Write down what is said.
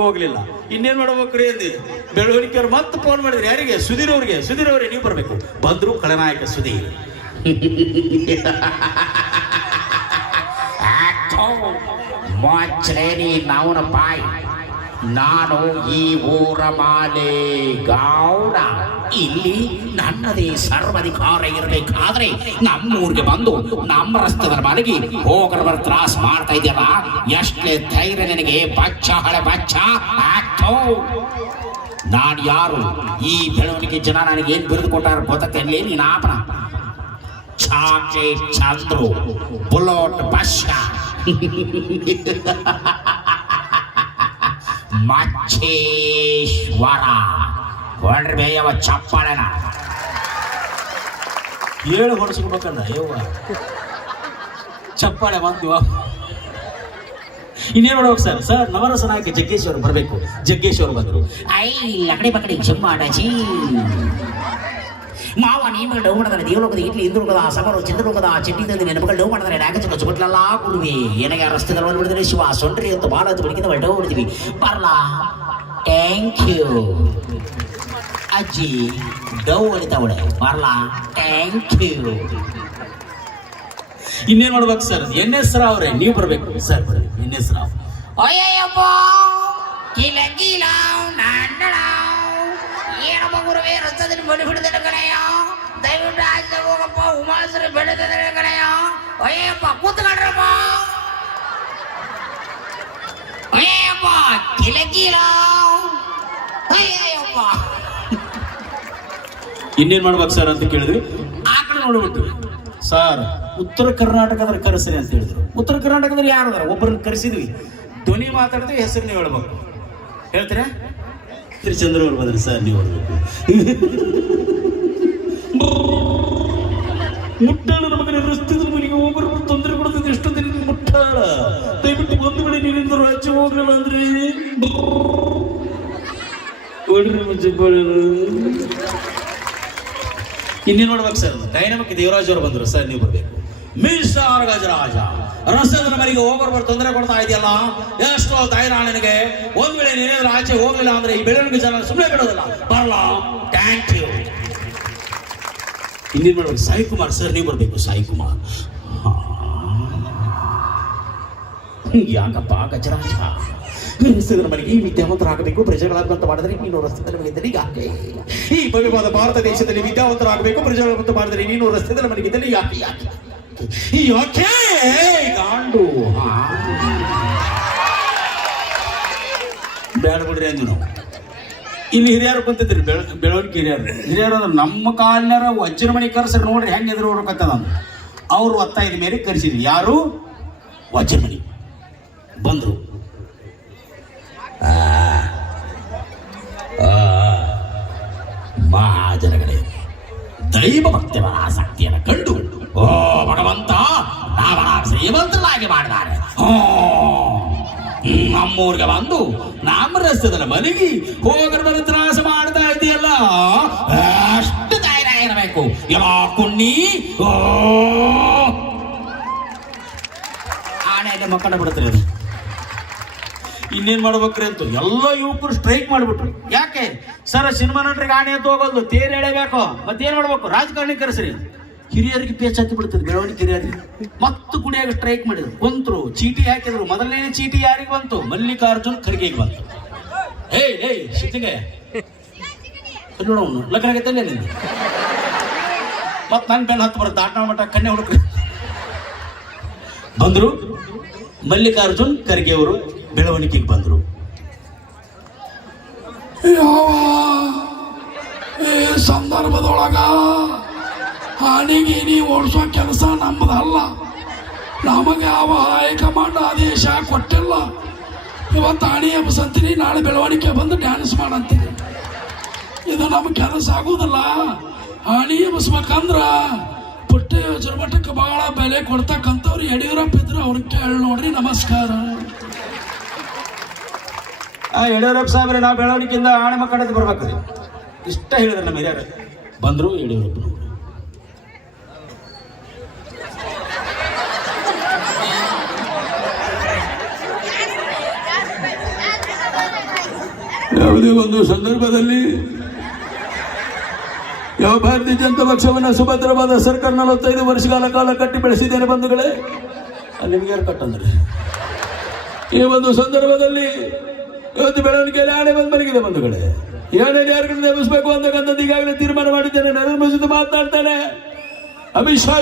ಹೋಗ್ಲಿಲ್ಲ. ಇನ್ನೇನ್ ಮಾಡ್ಬೇಕ್ರಿ ಅಂದಿ? ಬೆಳವಣಿಗೆ ಅವ್ರು ಮತ್ತೆ ಫೋನ್ ಮಾಡಿದ್ರು. ಯಾರಿಗೆ? ಸುಧೀರ್ ಅವ್ರಿಗೆ. ಸುಧೀರ್ ಅವ್ರಿಗೆ ನೀವು ಬರಬೇಕು. ಬಂದ್ರು ಕಳನಾಯಕ ಸುಧೀರ್. ಮಾಚ್ರೇನಿ ನವನ ಬಾಯ್. ನಾನು ಈ ಊರ ಮಾಲೆ ಗೌಡ. ಇಲ್ಲಿ ನನ್ನದೇ ಸರ್ವಾಧಿಕಾರ ಇರಬೇಕಾದ್ರೆ ನಮ್ಮೂರಿಗೆ ಬಂದು ನಮ್ಮ ರಸ್ತದ ಮಲಗಿ ಹೋಗರ ತ್ರಾಸ ಮಾಡ್ತಾ ಇದೆಯಲ್ಲ ಎಷ್ಟೇ ಧೈರ್ಯ ನಿನಗೆ? ಬಚ್ಚ ಹಳೆ ಬಚ್ಚ ನಾನು ಯಾರು? ಈ ಬೆಳವಣಿಗೆ ಜನ ನನಗೆ ಏನ್ ಬಿರುದು ಕೊಟ್ಟಾರ ಗೊತ್ತಲ್ಲಿ ನೀನು ಆಪನ. Chocolate Chandru, bullet Bassa Macheshwara. ಬೇಯವ ಚಪ್ಪಾಳೆನ. ಏಳು ಹೊಡಿಸ್ಬೇಕಲ್ಲ ಯವ್ವ. ಚಪ್ಪಾಳೆ ಬಂದ್ವ ಇನ್ನೇನು ಮಾಡ್ಬೇಕು ಸರ್? ಸರ್ ನವರಸ ನಾಯಕ ಜಗ್ಗೇಶ್ ಬರಬೇಕು. ಜಗ್ಗೇಶ್ ಅವರು ಬಂದ್ರು. ಐ ಲಕಡಿ ಪಕಡಿ ಚುಮ್ಮಾಡಜಿ ಮಾವ ನೀವು ಡೌ ಮಾಡಿದ್ರೆ ದೇವಲೋಕದ ಇಡ್ಲಿ ಇಂದ್ರಲೋಕದ ಸಮರು ಚಂದ್ರಲೋಕದ ಚಿಟ್ಟಿದಲ್ಲಿ ನೆನಪುಗಳು ಡೌ ಮಾಡಿದ್ರೆ ನಾಗಚ ಕಚ್ಚುಬಿಟ್ಲಲ್ಲ ಕುಡುವೆ ಏನಾಗ ರಸ್ತೆದಲ್ಲಿ ಒಂದು ಬಿಡಿದ್ರೆ ಶಿವ ಸೊಂಡ್ರಿ ಅಂತ ಭಾಳ ಹೊತ್ತು ಬೆಳಕಿಂದ ಡೌ ಹೊಡಿತೀವಿ ಬರ್ಲಾ ಥ್ಯಾಂಕ್ ಯು ಅಜ್ಜಿ ಡೌ ಹೊಡಿತಾವಳೆ ಬರ್ಲಾ ಥ್ಯಾಂಕ್ ಯು ಇನ್ನೇನ್ ಮಾಡ್ಬೇಕು ಸರ್ ಎನ್ ಎಸ್ ರಾವ್ ಅವರೇ ನೀವು ಬರ್ಬೇಕು ಸರ್ ಬರ್ರಿ ಎನ್ ಎಸ್ ರಾವ್ ಅಯ್ಯಯ್ಯಪ್ಪ ಕಿಲ ಕಿಲ ನಂಡಳ ಏನು ಮಗುರುವೆ ರಸ್ತೆದಲ್ಲಿ ಬಿಡದ್ರೆ ಕಣಯ್ಯ. ದಯವಿಟ್ಟು ಆಚೆ ಹೋಗಪ್ಪ ಉಮಾಸರು ಬೆಳೆದ್ರೆ ಕಣಯ್ಯ. ಅಯ್ಯಪ್ಪ ಕೂತ್ಕೊಂಡ್ರಪ್ಪ. ಅಯ್ಯಪ್ಪ ಕಿಲಕೀಲ. ಅಯ್ಯಪ್ಪ ಇನ್ನೇನ್ ಮಾಡ್ಬೇಕು ಸರ್ ಅಂತ ಕೇಳಿದ್ವಿ ಆ ಕಡೆ ನೋಡ್ಬಿಟ್ಟು ಸರ್ ಉತ್ತರ ಕರ್ನಾಟಕದ ಕರೆಸ್ರಿ ಅಂತ ಹೇಳಿದ್ರು. ಉತ್ತರ ಕರ್ನಾಟಕದಲ್ಲಿ ಯಾರು ಅದಾರ? ಒಬ್ಬರನ್ನ ಕರೆಸಿದ್ವಿ. ಧ್ವನಿ ಮಾತಾಡ್ತೀವಿ ಹೆಸರು ನೀವು ಹೇಳ್ಬೇಕು. ಹೇಳ್ತೀರಾ? ತ್ರಿಚಂದ್ರ ಅವ್ರು ಬಂದ್ರಿ ಸರ್ ನೀವು ಹೇಳ್ಬೇಕು ಮುಟ್ಟಾಳ ಮಗನ ರಸ್ತೆದ ಮನೆಗೆ ಒಬ್ಬರು ತೊಂದರೆ ಕೊಡ್ತದೆ ಎಷ್ಟು ದಿನ ಮುಟ್ಟಾಳ ದಯವಿಟ್ಟು ಒಂದು ವೇಳೆ ನೀರಿಂದ ರಾಜ್ಯ ಹೋಗಲಿಲ್ಲ ಅಂದ್ರೆ ಹೊಡ್ರಿ ಮುಂಚೆ ಇನ್ನೇನು ನೋಡ್ಬೇಕು ಸರ್ ಡೈನಮಿಕ್ ದೇವರಾಜ್ ಅವರು ಬಂದರು ಸರ್ ನೀವು ಬರ್ಬೇಕು ಗಜರಾಜ. ರಸ್ತೆದ ಮನೆಗೆ ಹೋಗೋರು ತೊಂದರೆ ಕೊಡ್ತಾ ಇದೆಯಲ್ಲ? ಎಷ್ಟೋ ಧೈರ್ಯ ನಿನಗೆ ಒಂದ್ ವೇಳೆ ನೀನೇನಾದ್ರೂ ಆಚೆ ಹೋಗಲಿಲ್ಲ ಅಂದ್ರೆ ಈ ಬೆಳವಣಿಗೆ ಜನ ಸುಮ್ಮನೆ ಬಿಡೋದಿಲ್ಲ. ಬರಲ್ಲ ಥ್ಯಾಂಕ್ ಯು ಇನ್ನೇನು ಮಾಡ್ಬೇಕು? ಸಾಯಿ ಕುಮಾರ್ ಸರ್, ನೀವು ಬರಬೇಕು. ಸಾಯಿ ಕುಮಾರ್. ಯಾಕಪ್ಪ ಗಜರಾಜ? ರಸ್ತೆದ ಮನೆಗೆ ಈ ವಿದ್ಯಾವಂತರಾಗಬೇಕು ಪ್ರಜೆಗಳಾಗುವಂತ ಮಾಡಿದ್ರೆ ನೀನು ರಸ್ತೆದಲ್ಲಿ ಮನೆಗಿದ್ದಲ್ಲಿ ಯಾಕೆ ಈ ಭವ್ಯವಾದ ಭಾರತ ದೇಶದಲ್ಲಿ ವಿದ್ಯಾವಂತರಾಗಬೇಕು. ಪ್ರಜೆಗಳಾಗುವಂತ ಮಾಡಿದ್ರೆ ನೀನು ರಸ್ತೆದಲ್ಲಿ ಮನೆಗಿದ್ದಲ್ಲಿ ಯಾಕೆ ಯಾಕೆ ಯಾಕೆ ಗಾಂಡು. ಬೇಡ ಬಿಡ್ರಿ ನಾವು ಇಲ್ಲಿ ಹಿರಿಯರು ಕುಂತಿದ್ರಿ, ಬೆಳ, ಬೆಳವಣಿಗೆ ಹಿರಿಯರು. ಹಿರಿಯರು ಅಂದ್ರೆ ನಮ್ಮ ಕಾಲ್ನರ ವಜ್ರಮಣಿ ಮನೆ ನೋಡ್ರಿ ಹೆಂಗೆ ಎದುರು ಹೊಡ್ಬೇಕಂತದ ಅವ್ರು ಒತ್ತಾಯದ ಮೇಲೆ ಕರೆಸಿದ್ವಿ ಯಾರು? ವಜ್ರಮಣಿ ಬಂದರು. ಮಹಾಜನಗಳೇ ದೈವ ಭಕ್ತಿಯ ಆಸಕ್ತಿಯನ್ನು ಕಂಡು. ಓ ಭಗವಂತ ರಾವಣ ಶ್ರೀಮಂತನಾಗಿ ಮಾಡಿದ್ದಾರೆ. ನಮ್ಮೂರಿಗೆ ಬಂದು ನಮ್ಮ ರಸ್ತೆದಲ್ಲಿ ಮಲಗಿ ಹೋಗರ ಬರ ತ್ರಾಸ ಮಾಡ್ತಾ ಇದೆಯಲ್ಲ ಅಷ್ಟು ಧೈರ್ಯ ಇರಬೇಕು. ಯಾವ ಕುಣ್ಣಿ ಆನೆಯಲ್ಲಿ ಮಕ್ಕಳ ಬಿಡುತ್ತೆ ಅದು ಇನ್ನೇನ್ ಮಾಡ್ಬೇಕ್ರಿ ಅಂತ ಎಲ್ಲ ಯುವಕರು ಸ್ಟ್ರೈಕ್ ಮಾಡ್ಬಿಟ್ರು. ಯಾಕೆ? ಸರ್ ಸಿನಿಮಾ ನಟರಿಗೆ ಆಣೆ ಅಂತ ಹೋಗೋದು, ತೇರ್ ಎಳೆಬೇಕು ಮತ್ತೇನ್ ಮಾಡ್ಬೇಕು? ರಾಜಕಾರಣಿ ಕರೆಸ್ರಿ. ಹಿರಿಯರಿಗೆ ಪೇಚ್ ಹತ್ತಿ ಬಿಡ್ತದೆ ಬೆಳವಣಿಗೆ ಹಿರಿಯರಿಗೆ. ಮತ್ತು ಗುಡಿಯಾಗ ಸ್ಟ್ರೈಕ್ ಮಾಡಿದ್ರು. ಕುಂತರು ಚೀಟಿ ಹಾಕಿದ್ರು. ಮೊದಲನೇ ಚೀಟಿ ಯಾರಿಗೆ ಬಂತು? ಮಲ್ಲಿಕಾರ್ಜುನ್ ಖರ್ಗೆಗೆ ಬಂತು. ಹೇ ಹೇ ಶಿತಿಗೆ ನೋಡೋನು ಲಗ್ನ ಆಗೈತಲ್ಲೇ ನಿಂದು ಮತ್ತೆ ನನ್ನ ಬೆನ್ನ ಹತ್ತು ಬರುತ್ತೆ ಆಟ ಮಠ ಕನ್ಯೆ ಹುಡುಕ್ರಿ. ಬಂದ್ರು, ಮಲ್ಲಿಕಾರ್ಜುನ್ ಖರ್ಗೆ ಅವರು ಬೆಳವಣಿಗೆಗೆ ಬಂದ್ರು. ಸಂದರ್ಭದೊಳಗ ಹಾನಿಗೀನಿ ಓಡಿಸೋ ಕೆಲಸ ನಮ್ಮದಲ್ಲ. ನಮಗೆ ಯಾವ ಹೈಕಮಾಂಡ್ ಆದೇಶ ಕೊಟ್ಟಿಲ್ಲ. ಇವತ್ತು ಆಣಿ ಎಬ್ಸಂತೀನಿ ನಾಳೆ ಬೆಳವಣಿಗೆ ಬಂದು ಡ್ಯಾನ್ಸ್ ಮಾಡಂತೀನಿ. ಇದು ನಮ್ಮ ಕೆಲಸ ಆಗುದಿಲ್ಲ. ಆಣಿ ಎಬ್ಸ್ಬೇಕಂದ್ರ ಪುಟ್ಟ ಯೋಜನೆ ಮಟ್ಟಕ್ಕೆ ಬಹಳ ಬೆಲೆ ಕೊಡ್ತಕ್ಕಂಥವ್ರು ಯಡಿಯೂರಪ್ಪ ಇದ್ರೆ ಅವ್ರಿಗೆ ಕೇಳಿ ನೋಡ್ರಿ ನಮಸ್ಕಾರ. ಆ ಯಡಿಯೂರಪ್ಪ ಸಾಹೇಬ್ರೆ ನಾವು ಬೆಳವಣಿಗೆಯಿಂದ ಆಣೆ ಮಕ್ಕಳದ್ದು ಬರ್ಬೇಕ್ರಿ. ಇಷ್ಟ ಹೇಳಿದ್ರೆ ನಮ್ಮ ಹಿರಿಯರು. ಬಂದರು ಯಡಿಯೂರಪ್ಪನವರು ಯಾವುದೇ ಒಂದು ಸಂದರ್ಭದಲ್ಲಿ ಯಾವ ಭಾರತೀಯ ಜನತಾ ಪಕ್ಷವನ್ನು ಸುಭದ್ರವಾದ ಸರ್ಕಾರ ನಲವತ್ತೈದು ವರ್ಷಗಳ ಕಾಲ ಕಟ್ಟಿ ಬೆಳೆಸಿದ್ದೇನೆ ಬಂಧುಗಳೇ, ಅಲ್ಲಿ ನಿಮ್ಗೆ ಕಟ್ಟಂದ್ರೆ? ಈ ಒಂದು ಸಂದರ್ಭದಲ್ಲಿ ಇವತ್ತು ಬೆಳವಣಿಗೆಯಲ್ಲಿ ಆಣೆ ಬಂದು ಮಲಗಿದೆ ಬಂಧುಗಳೇ. ಏನೇ ಯಾರು ನಿರ್ಮಿಸಬೇಕು ಅಂತಕ್ಕಂಥದ್ದು ಈಗಾಗಲೇ ತೀರ್ಮಾನ ಮಾಡಿದ್ದೇನೆ. ನರೇಂದ್ರ ಮೋದಿ ಮಾತನಾಡ್ತಾನೆ. ಅಮಿತ್ ಶಾ